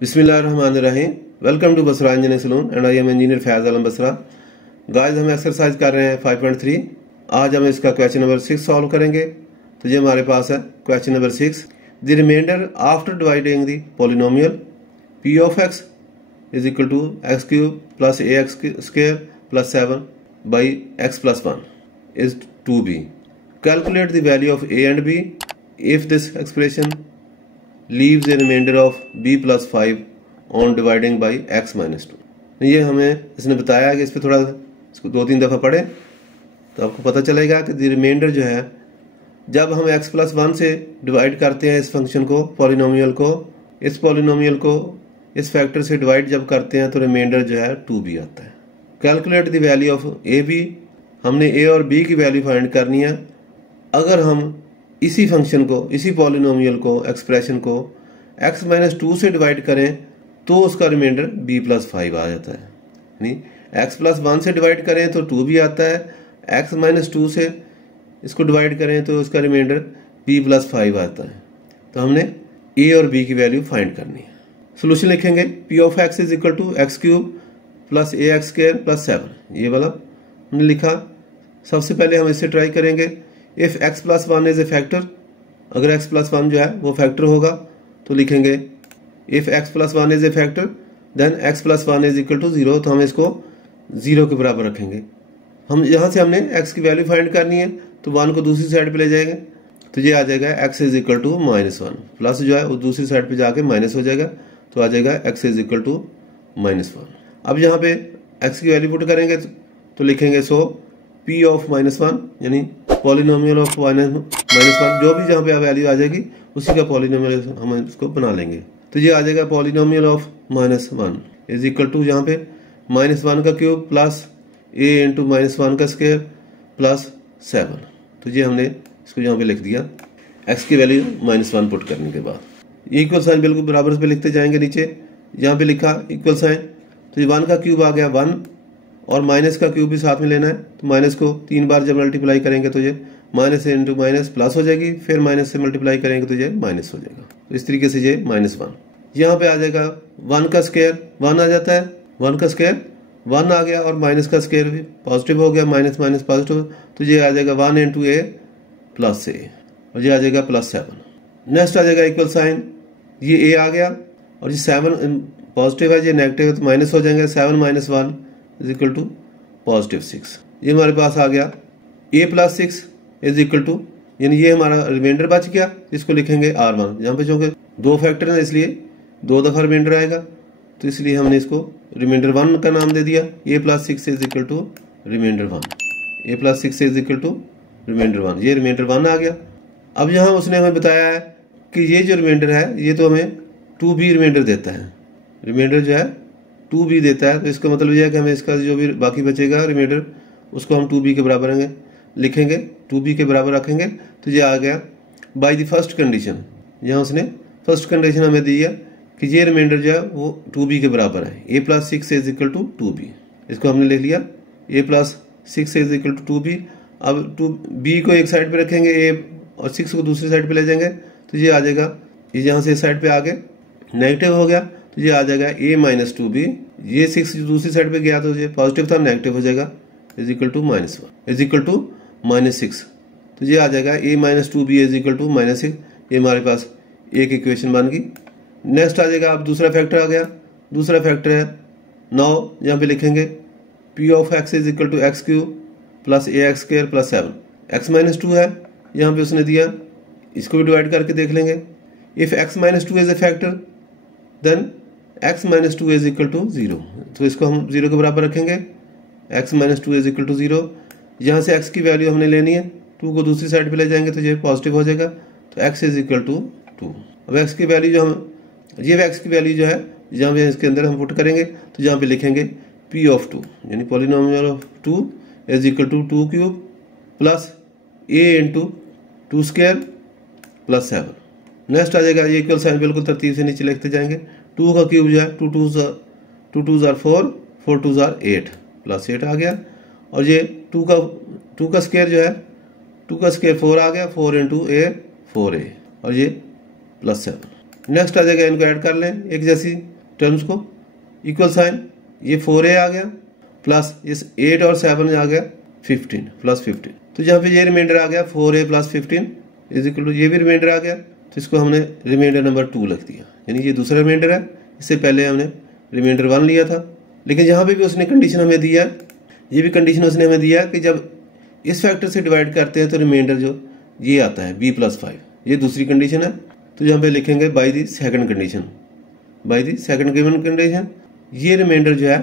बिस्मिल्लाहिर्रहमानिर्रहीम। Welcome to Basra engineer saloon and I am engineer Faiz Alam Basra. Guys, हम exercise कर रहे हैं 5.3। आज हम इसका क्वेश्चन नंबर 6 सॉल्व करेंगे। तो ये हमारे पास है question number 6। The remainder after dividing the polynomial p of x is equal to x cube plus a x square plus 7 by x plus 1 is 2b। Calculate the value of a and b if this expression leaves a remainder of b plus 5 on dividing by x minus 2। ये हमें इसने बताया कि इस पर थोड़ा इसको 2-3 दफ़ा पढ़े तो आपको पता चलेगा कि रिमाइंडर जो है जब हम x प्लस 1 से डिवाइड करते हैं इस फंक्शन को, पॉलिनोमियल को, इस पॉलिनोमियल को इस फैक्टर से डिवाइड जब करते हैं तो रिमाइंडर जो है 2b आता है। Calculate the value of a b, हमने a और b की वैल्यू फाइंड करनी है। अगर हम इसी फंक्शन को, इसी पॉलिनोमियल को, एक्सप्रेशन को x माइनस 2 से डिवाइड करें तो उसका रिमाइंडर b प्लस 5 आ जाता है। यानी x प्लस 1 से डिवाइड करें तो 2b आता है, x माइनस 2 से इसको डिवाइड करें तो उसका रिमाइंडर b प्लस 5 आता है। तो हमने a और b की वैल्यू फाइंड करनी है। सोल्यूशन लिखेंगे p of x is equal to x cube plus a x square plus 7। ये वाला हमने लिखा। सबसे पहले हम इससे ट्राई करेंगे। If x plus 1 is a factor, अगर x प्लस 1 जो है वो फैक्टर होगा तो लिखेंगे if x plus 1 is a factor then x plus 1 is equal to 0। तो हम इसको 0 के बराबर रखेंगे। हम यहाँ से हमने x की वैल्यू फाइंड करनी है तो 1 को दूसरी साइड पे ले जाएंगे तो ये आ जाएगा x is equal to -1। Plus जो है वो दूसरी साइड पे जाके माइनस हो जाएगा तो आ जाएगा x इज इक्वल टू -1। अब यहाँ पे x की वैल्यू पुट करेंगे तो लिखेंगे सो p ऑफ -1 यानी पॉलिनोमियल ऑफ -1, जो भी जहाँ पे वैल्यू आ जाएगी उसी का पॉलिनोमियल हम इसको बना लेंगे। तो ये आ जाएगा polynomial of -1 is equal to यहाँ पे -1 का क्यूब प्लस a इंटू -1 का स्क्वायर प्लस 7। तो ये हमने इसको यहाँ पे लिख दिया। x की वैल्यू -1 पुट करने के बाद ये इक्वल साइन बिल्कुल बराबर पे लिखते जाएंगे। नीचे यहाँ पे लिखा इक्वल साइन, तो ये 1 का क्यूब आ गया 1 और माइनस का क्यूब भी साथ में लेना है। तो माइनस को 3 बार जब मल्टीप्लाई करेंगे तो ये माइनस से इंटू माइनस प्लस हो जाएगी, फिर माइनस से मल्टीप्लाई करेंगे तो ये माइनस हो जाएगा। तो इस तरीके से ये -1 यहाँ पे आ जाएगा। 1 का स्क्वायर 1 आ जाता है, 1 का स्क्वायर 1 आ गया और माइनस का स्क्वायर भी पॉजिटिव हो गया, माइनस माइनस पॉजिटिव, तो ये आ जाएगा 1 इंटू ए प्लस ए और ये आ जाएगा प्लस 7। नेक्स्ट आ जाएगा इक्वल साइन, ये ए आ गया और ये 7 पॉजिटिव है, ये नेगेटिव है तो माइनस हो जाएंगे। 7 minus 1 is equal to positive 6। ये हमारे पास आ गया a plus 6 is equal to, यानी ये हमारा रिमाइंडर बच गया, इसको लिखेंगे r1। यहाँ पे चूंकि 2 फैक्टर है इसलिए 2 दफा रिमाइंडर आएगा तो इसलिए हमने इसको रिमाइंडर 1 का नाम दे दिया। a plus 6 is equal to remainder 1, a plus 6 is equal to remainder 1। ये रिमाइंडर 1 आ गया। अब यहाँ उसने हमें बताया है कि ये जो रिमाइंडर है ये तो हमें 2b रिमाइंडर देता है, रिमाइंडर जो है 2b देता है। तो इसका मतलब यह है कि हमें इसका जो भी बाकी बचेगा रिमाइंडर उसको हम 2b के बराबर लिखेंगे, 2b के बराबर रखेंगे। तो ये आ गया बाय द फर्स्ट कंडीशन। यहाँ उसने फर्स्ट कंडीशन हमें दी है कि ये रिमाइंडर जो है वो 2b के बराबर है। a plus 6 is equal to 2b, इसको हमने लिख लिया a plus 6 is equal to 2b। अब b को एक साइड पे रखेंगे, a और 6 को दूसरी साइड पे ले जाएंगे तो ये आ जाएगा, ये यहाँ से इस साइड पे आगे नेगेटिव हो गया तो ये आ जाएगा a माइनस 2b। ये 6 दूसरी साइड पे गया तो ये पॉजिटिव था, नेगेटिव हो जाएगा, is equal to -1 is equal to -6। तो ये आ जाएगा a minus 2b is equal to -6। ये हमारे पास एक इक्वेशन बन गई। नेक्स्ट आ जाएगा, अब दूसरा फैक्टर आ गया। दूसरा फैक्टर है 9, यहाँ पे लिखेंगे p of x is equal to x cube plus a x square plus 7। x minus 2 है यहाँ पे उसने दिया, इसको भी डिवाइड करके देख लेंगे। If x minus 2 is a factor then x minus 2 is equal to 0। तो इसको हम 0 के बराबर रखेंगे, x minus 2 is equal to 0। यहाँ से x की वैल्यू हमने लेनी है, 2 को दूसरी साइड पे ले जाएंगे तो ये पॉजिटिव हो जाएगा तो x इज इक्वल टू 2। अब x की वैल्यू जो हम, ये x की वैल्यू जो है जहाँ पे इसके अंदर हम पुट करेंगे तो यहाँ पे लिखेंगे p ऑफ 2 यानी polynomial of 2 is equal to 2 cube plus a into 2 square plus 7। Next आ जाएगा, ये इक्वल साइन बिल्कुल तरतीब से नीचे लिखते जाएंगे। 2 का क्यूब जो है 2 2 जार 4, 4 2 जार 8 प्लस 8 आ गया और ये 2 का स्क्वायर जो है 2 का स्क्वायर 4 आ गया, 4 इंटू a 4a और ये प्लस 7। नेक्स्ट आ जाएगा, इनको ऐड कर लें एक जैसी टर्म्स को, इक्वल साइन, ये 4a आ गया प्लस इस 8 और 7 आ गया 15 प्लस 15। तो जहाँ पे ये रिमाइंडर आ गया 4a plus 15 is equal to, ये भी रिमाइंडर आ गया, तो इसको हमने रिमाइंडर नंबर 2 लिख दिया, यानी ये दूसरा रिमाइंडर है। इससे पहले हमने रिमाइंडर 1 लिया था, लेकिन यहाँ पे भी उसने कंडीशन हमें दिया है, ये भी कंडीशन उसने हमें दिया है कि जब इस फैक्टर से डिवाइड करते हैं तो रिमाइंडर जो ये आता है b+5, ये दूसरी कंडीशन है। तो यहाँ पे लिखेंगे by the second condition, by the second given condition, ये रिमाइंडर जो है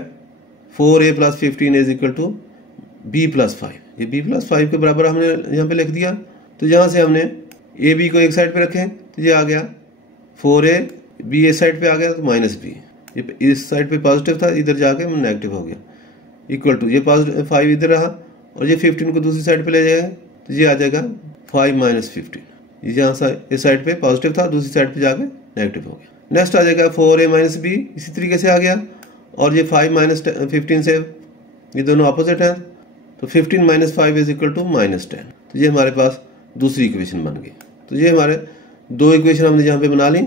4a plus 15 is equal to b+5, ये b+5 के बराबर हमने यहाँ पे लिख दिया। तो यहाँ से हमने a b को एक साइड पे रखें तो ये आ गया 4a, b इस साइड पे आ गया तो -b, ये इस साइड पे पॉजिटिव था, इधर जाके नेगेटिव हो गया, इक्वल टू ये पॉजिटिव 5 इधर रहा और ये 15 को दूसरी साइड पे ले जाएगा तो ये आ जाएगा 5 - 15, ये जहाँ सा इस साइड पे पॉजिटिव था दूसरी साइड पे जाके नेगेटिव हो गया। नेक्स्ट आ जाएगा 4a - b, इसी तरीके से आ गया, और ये 5 - 15 से ये दोनों अपोजिट हैं, तो 15 - 5 इज इक्वल टू -10। तो ये हमारे पास दूसरी इक्वेशन बन गई। तो ये हमारे दो इक्वेशन हमने यहाँ पे बना ली,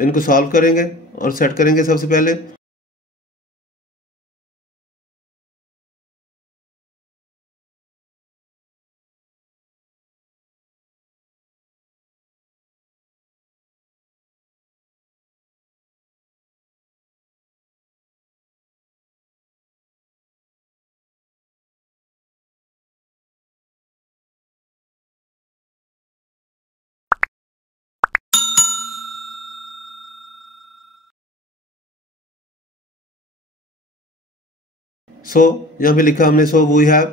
इनको सॉल्व करेंगे और सेट करेंगे सबसे पहले। सो यहाँ पे लिखा हमने, सो वी हैव,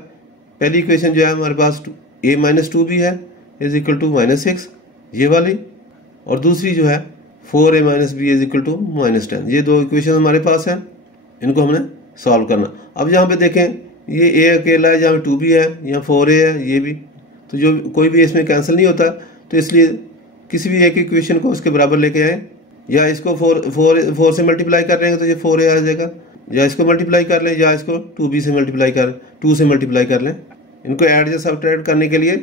पहली इक्वेशन जो है हमारे पास a - 2b है इज इक्वल टू -6, ये वाली, और दूसरी जो है 4a - b is equal to -10। ये दो इक्वेशन हमारे पास हैं, इनको हमने सॉल्व करना। अब यहाँ पे देखें ये a अकेला है, जहाँ पे 2b है, यहाँ 4a है, ये भी, तो जो कोई भी इसमें कैंसिल नहीं होता, तो इसलिए किसी भी एक इक्वेशन को उसके बराबर लेके आए, या इसको 4 से मल्टीप्लाई कर लेंगे तो ये 4a आ जाएगा, या इसको मल्टीप्लाई कर लें, या इसको 2b से मल्टीप्लाई कर लें। इनको ऐड या सब्ट्रैक्ट करने के लिए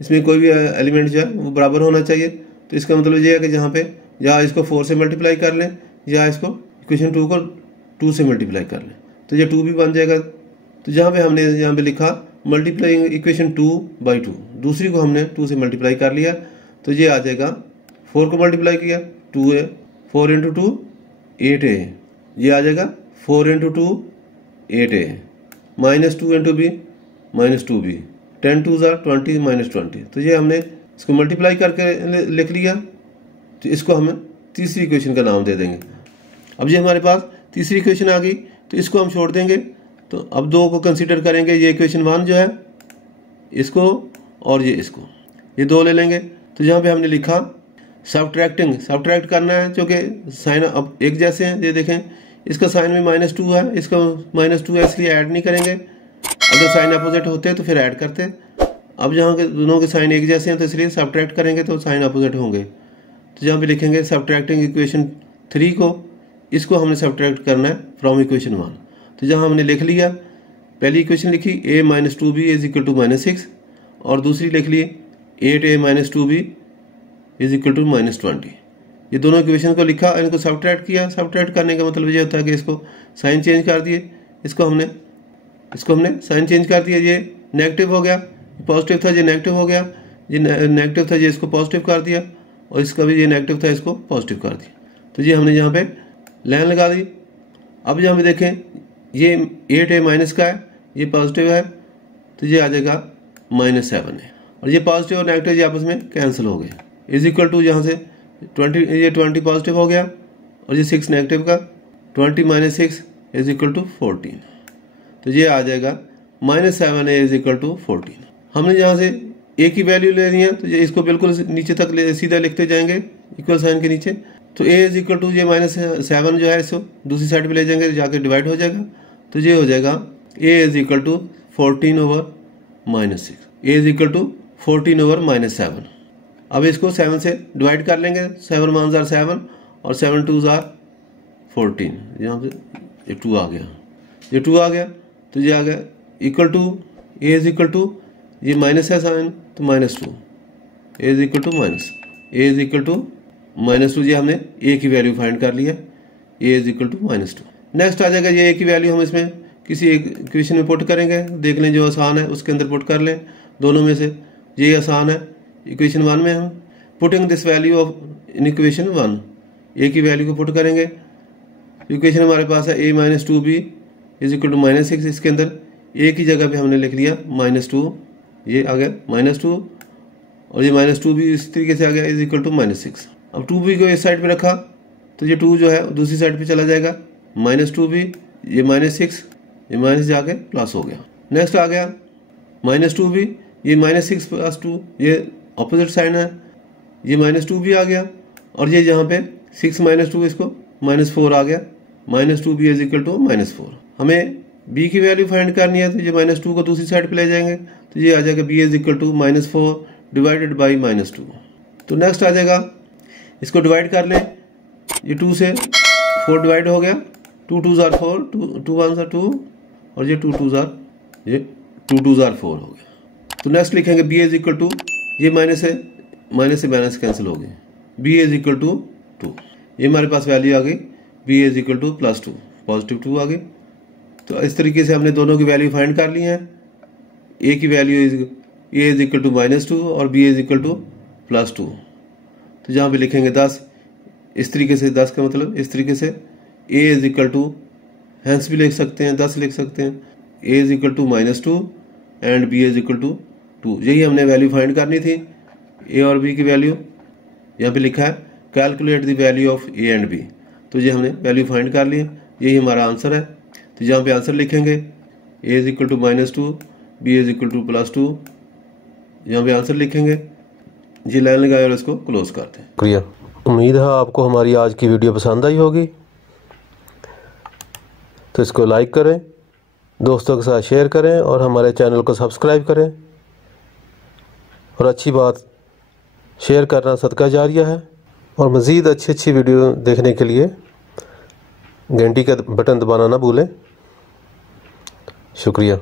इसमें कोई भी एलिमेंट जो है वो बराबर होना चाहिए। तो इसका मतलब ये है कि जहाँ पे या इसको 4 से मल्टीप्लाई कर लें, या इसको इक्वेशन 2 को 2 से मल्टीप्लाई कर लें, तो ये 2 भी बन जाएगा। तो जहाँ पे हमने यहाँ पे लिखा मल्टीप्लाइंग इक्वेशन 2/2, दूसरी को हमने 2 से मल्टीप्लाई कर लिया, तो ये आ जाएगा 4 को मल्टीप्लाई किया 2a, 4 × 2 8a, ये आ जाएगा 4 × 2 8a, -2 × b -2b, 10 2s are 20 -20। तो ये हमने इसको मल्टीप्लाई करके लिख लिया, तो इसको हम तीसरी इक्वेशन का नाम दे देंगे। अब ये हमारे पास तीसरी इक्वेशन आ गई, तो इसको हम छोड़ देंगे। तो अब दो को कंसीडर करेंगे, ये इक्वेशन 1 जो है इसको और ये इसको, ये दो ले लेंगे। तो यहाँ पे हमने लिखा सब्ट्रैक्ट करना है, क्योंकि साइन अब एक जैसे हैं। ये देखें इसका साइन में -2 है, इसका -2 है, इसलिए ऐड नहीं करेंगे। अगर साइन अपोजिट होते तो फिर ऐड करते। अब जहाँ के दोनों के साइन एक जैसे हैं तो इसलिए सब्ट्रैक्ट करेंगे तो साइन अपोजिट होंगे। तो जहाँ पे लिखेंगे सब्ट्रैक्टिंग इक्वेशन 3 को, इसको हमने सब्ट्रैक्ट करना है फ्रॉम इक्वेशन 1। तो जहाँ हमने लिख लिया, पहली इक्वेशन लिखी a - 2b is equal to -6, और दूसरी लिख ली 8a - 2b is equal to -20। ये दोनों इक्वेशन को लिखा, इनको सब्ट्रैक्ट किया। सब्ट्रैक्ट करने का मतलब ये होता है कि इसको साइन चेंज कर दिए, इसको हमने साइन चेंज कर दिया। ये नेगेटिव हो गया, पॉजिटिव था ये नेगेटिव हो गया, ये नेगेटिव था ये इसको पॉजिटिव कर दिया, और इसका भी ये नेगेटिव था इसको पॉजिटिव कर दिया। तो ये हमने यहाँ पे लाइन लगा दी। अब यहाँ पे देखें ये 8a माइनस का है, ये पॉजिटिव है, तो ये आ जाएगा -7 है, और ये पॉजिटिव और नेगेटिव ये आपस में कैंसिल हो गए। इज इक्वल टू यहाँ से 20, ये 20 पॉजिटिव हो गया और ये 6 नेगेटिव का, 20 - 6 इज इक्वल टू 14। तो ये आ जाएगा -7a इज इक्वल टू 14। हमने यहाँ से a की वैल्यू ले ली है, तो ये इसको बिल्कुल नीचे तक सीधा लिखते जाएंगे इक्वल साइन के नीचे। तो a इज इक्वल टू ये -7 जो है इसको दूसरी साइड पे ले जाएंगे, जाके डिवाइड हो जाएगा। तो ये हो जाएगा a is equal to 14/-6, a is equal to 14/-7। अब इसको 7 से डिवाइड कर लेंगे, 7 1s are 7 और 7 2s are 14। यहाँ पे ये 2 आ गया, ये 2 आ गया, तो ये आ गया equal to a is equal to, ये माइनस है साइन तो -2, a is equal to -, a is equal to -2 ये हमने ए की वैल्यू फाइंड कर लिया, a is equal to -2। Next आ जाएगा ये ए की वैल्यू हम इसमें किसी एक इक्वेशन में पुट करेंगे, देख लें जो आसान है उसके अंदर पुट कर लें, दोनों में से ये आसान है। इक्वेशन 1 में हम putting this value of in equation 1, ए की वैल्यू को पुट करेंगे। इक्वेशन हमारे पास है a - 2b is equal to -6, इसके अंदर a की जगह पे हमने लिख लिया -2, ये आ गया -2 और ये -2b इस तरीके से आ गया इज इक्वल टू -6। अब 2b को इस साइड पे रखा तो ये 2 जो है दूसरी साइड पे चला जाएगा, -2b ये -6 ये माइनस जाके प्लस हो गया। नेक्स्ट आ गया -2b, ये -6 + 2 ये ऑपोजिट साइन है, ये -2b आ गया और ये यहाँ पे 6 - 2 इसको -4 आ गया, -2b इज इक्वल टू -4। हमें b की वैल्यू फाइंड करनी है तो ये -2 को दूसरी साइड पे ले जाएंगे तो ये आ जाएगा b is equal to -4 divided by -2। तो नेक्स्ट आ जाएगा इसको डिवाइड कर लें, ये 2 से 4 डिवाइड हो गया, 2 2s are 4, 2 1s are 2 और ये 2 2s are 4 हो गया। तो नेक्स्ट लिखेंगे b इज इक्वल टू, ये माइनस से माइनस कैंसिल हो गए, b इज इक्वल टू 2, ये हमारे पास वैल्यू आ गई b is equal to +2, positive 2 आ गई। तो इस तरीके से हमने दोनों की वैल्यू फाइंड कर ली है, a की वैल्यू इज इक्वल टू -2 और b इज इक्वल टू +2। तो जहाँ पे लिखेंगे 10, इस तरीके से 10 का मतलब इस तरीके से a is equal to, hence भी लिख सकते हैं 10 लिख सकते हैं, a is equal to -2 and b is equal to 2। यही हमने वैल्यू फाइंड करनी थी, a और b की वैल्यू। यहाँ पे लिखा है calculate the value of a and b, तो ये हमने वैल्यू फाइंड कर ली, यही हमारा आंसर है। तो जहाँ पे आंसर लिखेंगे a is equal to -2, b is equal to +2, यहाँ पे आंसर लिखेंगे, ये लाइन लगाए और इसको क्लोज करते हैं। शुक्रिया। उम्मीद है आपको हमारी आज की वीडियो पसंद आई होगी, तो इसको लाइक करें, दोस्तों के साथ शेयर करें और हमारे चैनल को सब्सक्राइब करें। और अच्छी बात, शेयर करना सदका जारिया है। और मज़ीद अच्छी वीडियो देखने के लिए घंटी का बटन दबाना ना भूलें। शुक्रिया।